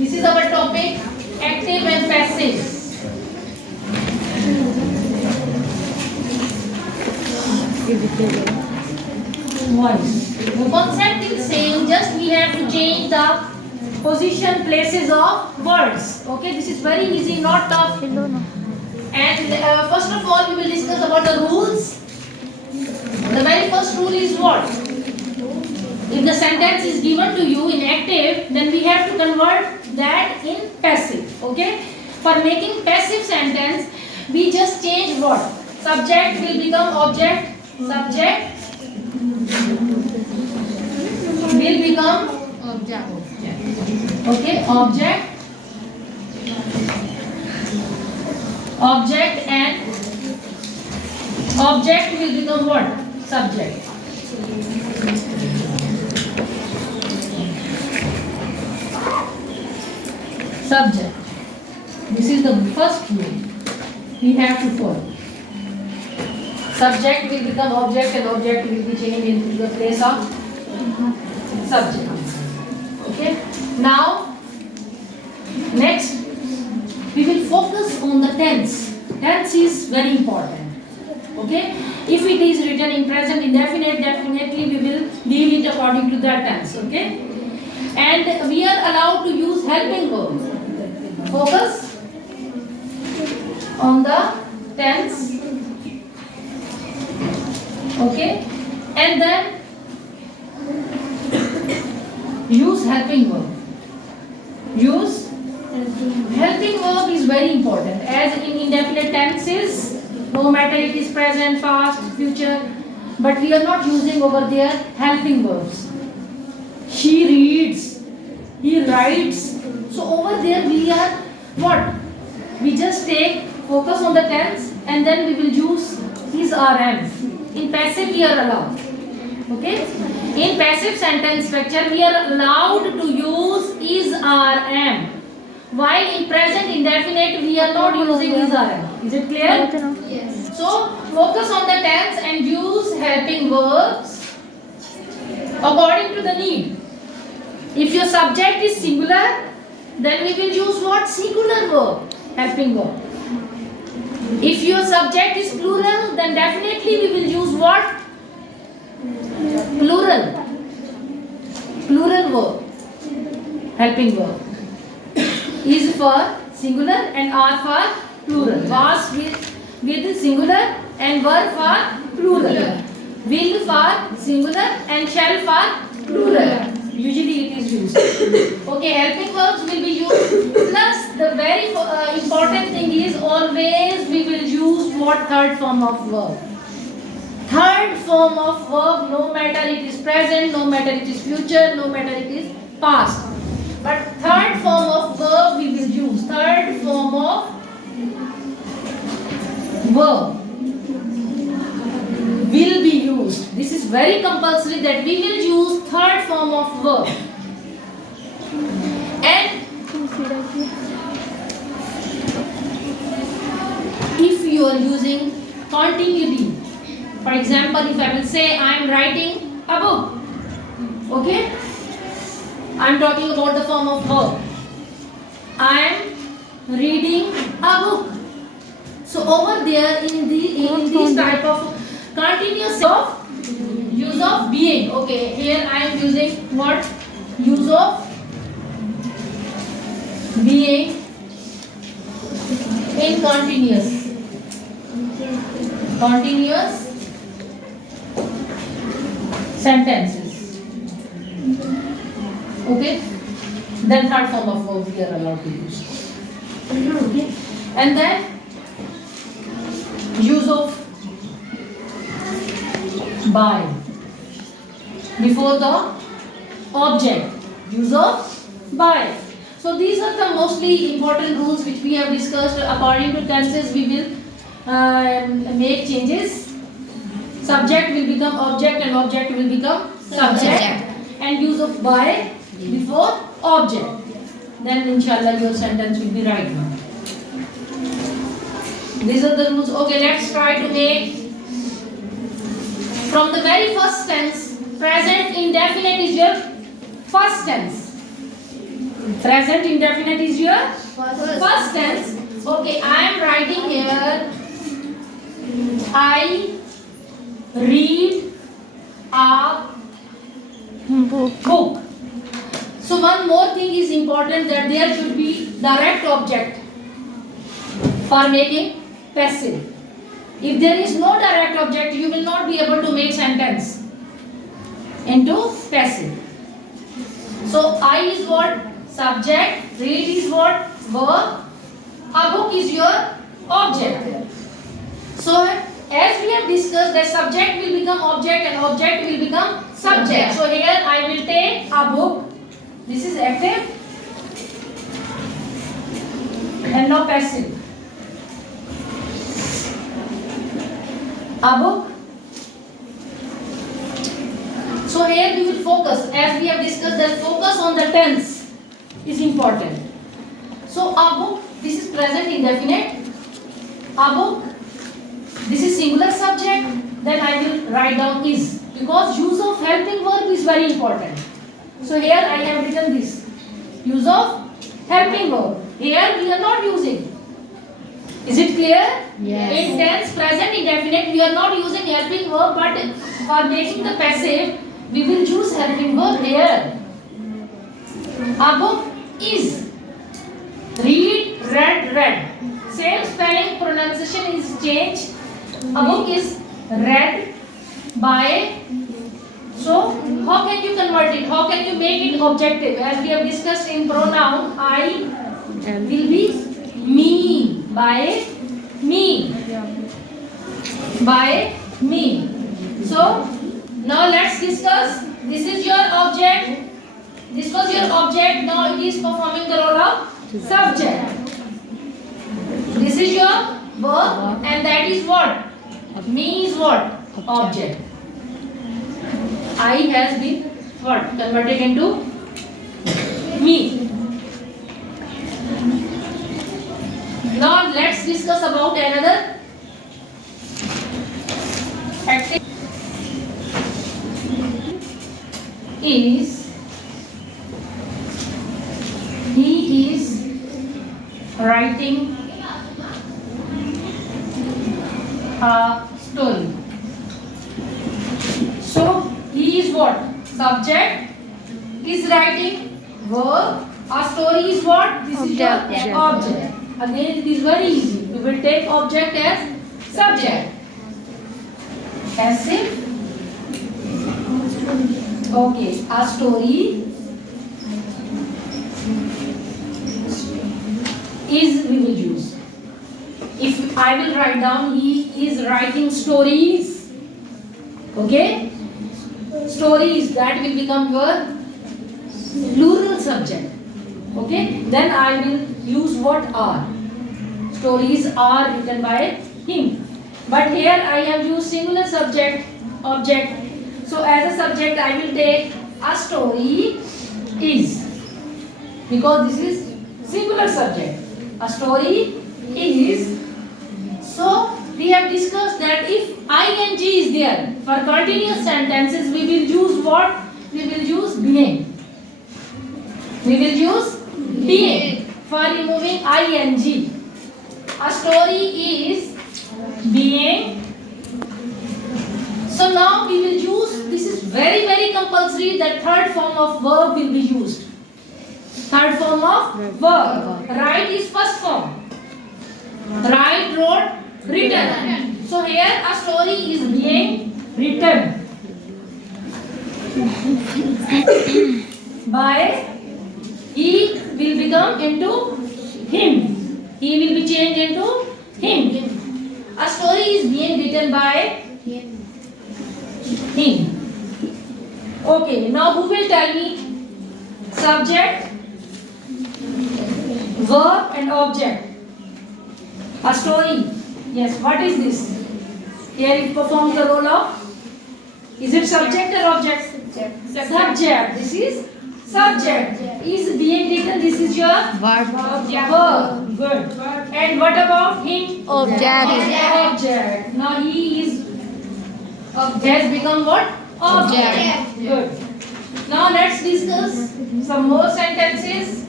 This is our topic, active and passive. The concept is same, just we have to change the position, places of words. Okay, this is very easy, not tough. And first of all, we will discuss about the rules. The very first rule is what? If the sentence is given to you in active, then we have to convert that in passive. Okay? For making passive sentence, we just change what? Subject will become object. Subject will become object. Okay? Object. Object and object will become what? Subject. Subject. This is the first rule we have to follow. Subject will become object and object will be changed into the place of subject. Okay. Now, next we will focus on the tense. Tense is very important. Okay. If it is written in present indefinite, definitely we will deal it according to that tense. Okay. And we are allowed to use helping verbs. Focus on the tense. Okay. And then use helping verb. Use helping verb is very important. As in indefinite tenses, no matter it is present, past, future, but we are not using over there helping verbs. She reads, he writes. So over there we are what? We just take focus on the tense and then we will use is or am. In passive we are allowed. Okay? In passive sentence structure we are allowed to use is or am. While in present indefinite we are not using is or am. Is it clear? Yes. So focus on the tense and use helping verbs according to the need. If your subject is singular, then we will use what? Singular verb, helping verb. If your subject is plural, then definitely we will use what? Plural. Plural verb, helping verb. Is for singular and are for plural. Was with singular and were for plural. Will for singular and shall for plural. Usually it is used. Okay, helping verbs will be used. Plus the very important thing is always we will use what? Third form of verb. Third form of verb, no matter it is present, no matter it is future, no matter it is past. But third form of verb we will use. Third form of verb will be used. This is very compulsory that we will use third form of verb. And if you are using continuity, for example, if I will say I am writing a book, okay? I am talking about the form of verb. I am reading a book. So over there in this type of continuous of use of being. Okay, here I am using what? Use of being in continuous sentences. Okay, then third form of verb we are allowed to use. Okay, and then use of by before the object. Use of by. So these are the mostly important rules which we have discussed. According to tenses we will make changes. Subject will become object and object will become subject. And use of by before object. Then inshallah your sentence will be right now. These are the rules. Okay, let's try to make from the very first tense. Present indefinite is your first tense. Present indefinite is your first tense. Okay, I am writing here. I read a book. So one more thing is important, that there should be direct object for making passive. If there is no direct object, you will not be able to make sentence into passive. So I is what? Subject. Read is what? Verb. A book is your object. So as we have discussed, that subject will become object and object will become subject. So here I will take a book. This is active and now passive. A book. So here we will focus, as we have discussed, that focus on the tense is important. So a book, this is present indefinite. A book, this is singular subject. Then I will write down is, because use of helping verb is very important. So here I have written this, use of helping verb. Here we are not using. Is it clear? Yes. In tense present indefinite we are not using helping verb, but for making the passive we will use helping verb here. A book is. Read, read, read. Same spelling, pronunciation is changed. A book is read by. So how can you convert it? How can you make it objective? As we have discussed in pronoun, I will be me, by me, by me. So now let's discuss. This is your object. This was your object. Now it is performing the role of subject. This is your verb, and that is what? Me is what? Object. I has been what? Converted into me. Now let's discuss about another activity. He is writing a story. So he is what? Subject. Is writing. Verb. A story is what? This is your object. Again, it is very easy. We will take object as subject. Passive. Okay, a story is we will use. If I will write down, he is writing stories. Okay? Stories, that will become your plural subject. Okay? Then I will use what are. Stories are written by him. But here I have used singular subject, object. So as a subject I will take a story is. Because this is singular subject. A story is. So we have discussed that if ing is there for continuous sentences, we will use what? We will use being. We will use being for removing ing. A story is being. So now we will use, this is very very compulsory, that third form of verb will be used. Third form of verb. Write is first form. Write, wrote, written. So here a story is being written by. He will become into him. He will be changed into him. A story is being written by him. Okay, now who will tell me? Subject, verb and object. A story. Yes, what is this? Here it performs the role of, is it subject or object? Subject. This is subject. Is being written, this is your verb. Good. And what about him? Object. Now he is, has become what? Object. Good. Now let's discuss some more sentences.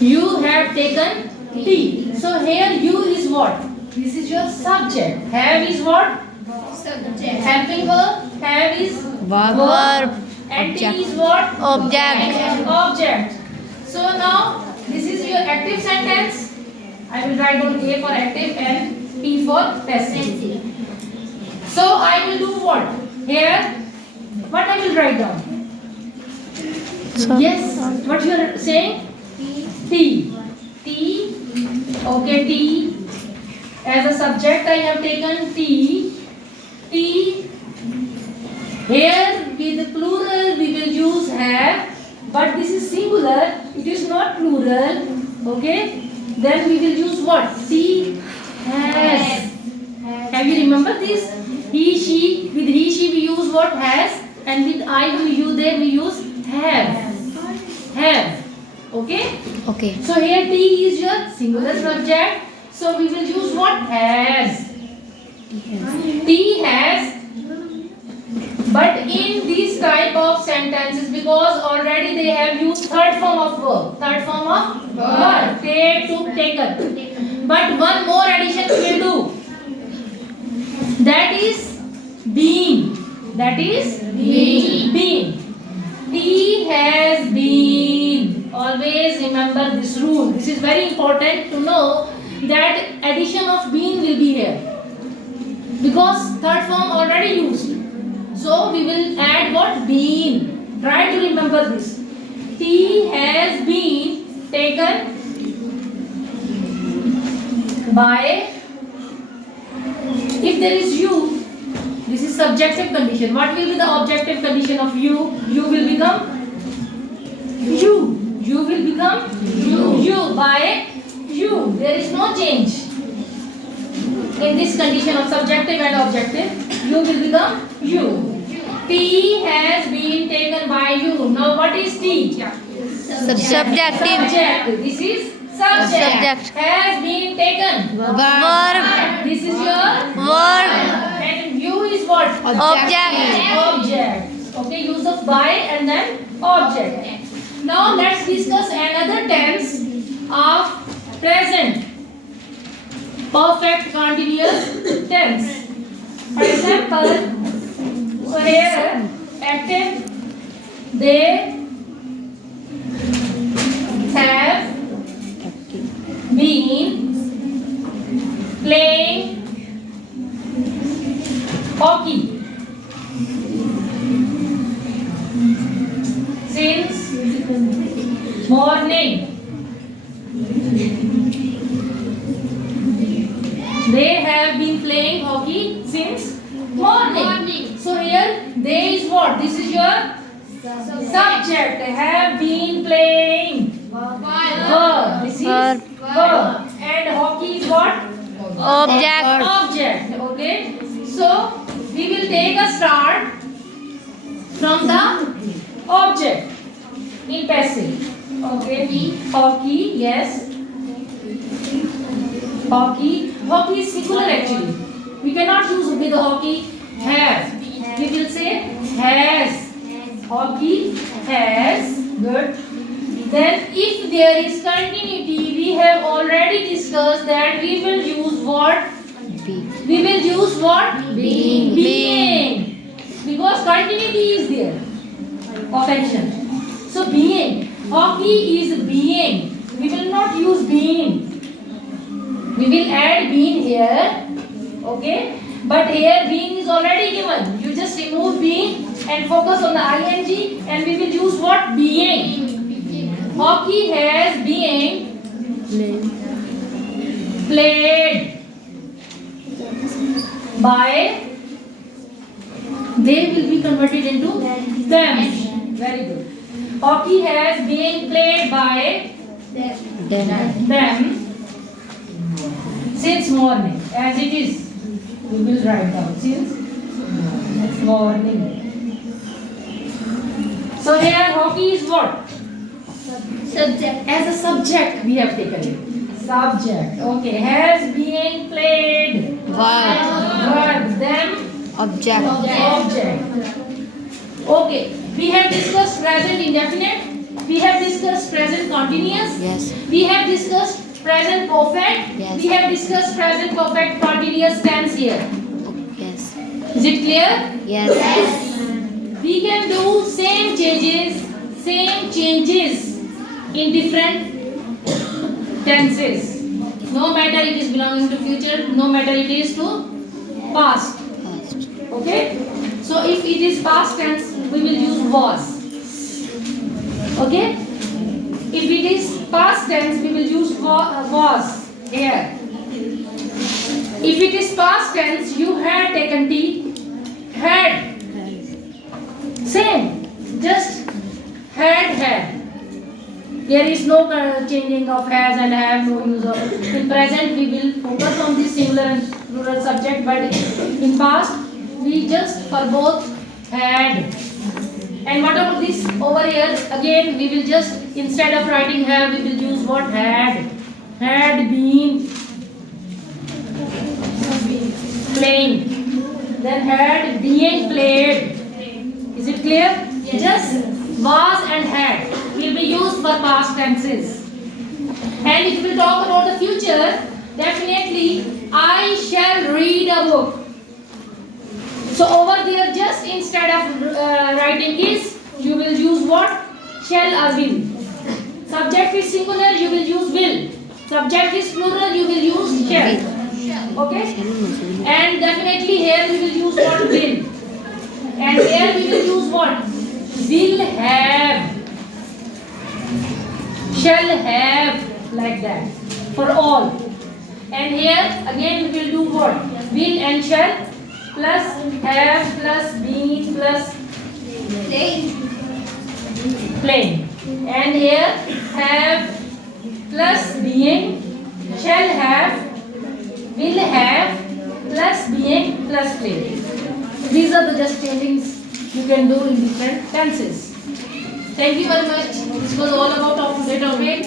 You have taken tea. So here you is what? This is your subject. Have is what? Subject. Helping verb. Have is Verb. And tea Object. is what? Object. Object. So now this is your active sentence. I will write down A for active and P for passive. So I will do what? Here, what I will write down? Yes, what you are saying? T. T. Okay, T. As a subject I have taken T. T. Here with plural we will use have, but this is singular, it is not plural. Okay, then we will use what? T has. Have you remember this? He, she, with he, she we use what? Has, and with I, we you, they we use have. Have. Okay? Okay. So here T is your singular subject. So we will use what? Has. T has. But in these type of sentences, because already they have used third form of verb. Third form of verb. Take, took, taken. But one more addition we will do. That is been. That is been. T has been. Always remember this rule. This is very important to know that addition of been will be here. Because third form already used. So we will add what? Been. Try to remember this. T has been taken by. If there is you, this is subjective condition. What will be the objective condition of you? You will become you. You will become you by you. There is no change. In this condition of subjective and objective, you will become you. T has been taken by you. Now what is T? Subjective. Subject. This is subject. Subject. Has been taken. Verb. This is your Verb. and you is what? Object. Object. Okay, use of by and then object. Now let's discuss another tense of present. Perfect continuous tense. For example, so here active, they have been playing hockey since morning. They have been playing hockey since morning. So here they is what? This is your subject. Have been playing. Verb. This is Verb. verb. And hockey is what? Object. Object. Okay. So we will take a start from the object in passive. Okay. Hockey. Yes. Hockey. Hockey is singular actually. We cannot use with hockey have. We will say has. Hockey has. Good. Then if there is continuity, we have already discussed that we will use what? We will use what? Being. Being. Because continuity is there of action. So being. Hockey is being. We will not use being. We will add being here. Okay. But here being is already given. You just remove being and focus on the ing and we will use what? Being. Hockey has been played by. They will be converted into them. Very good. Hockey has been played by them since morning. As it is, we will write down since morning. So here hockey is what? Subject. As a subject we have taken it. Subject. Okay. Has been played. Verb. Them. Object. Object. Okay. We have discussed present indefinite, We have discussed present continuous. Yes. We have discussed present perfect. Yes. We have discussed present perfect continuous tense here. Yes. Is it clear? Yes. We can do same changes in different tenses. No matter it is belonging to future, no matter it is to past. First. Okay? So if it is past tense, we will use was. Okay? If it is past tense, we will use was here. If it is past tense, you had taken tea, had. Same, just had. There is no changing of has and have, no use of. In present, we will focus on this singular and plural subject, but in past, we just for both had. And what about this over here? Again, we will just, instead of writing have, we will use what? Had been playing. Then had being played. Is it clear? Yes. Just was and had will be used for past tenses. And if we talk about the future, definitely I shall read a book. So over there, just instead of writing is, you will use what? Shall or will. Subject is singular, you will use will. Subject is plural, you will use shall. Okay? And definitely here we will use what? Will. And here we will use what? Will have. Shall have. Like that. For all. And here again we will do what? Will and shall plus have plus been plus plain. And here have plus being, shall have, will have plus being plus plain. These are the just changings you can do in different tenses. Thank you very much. This was all about our today topic.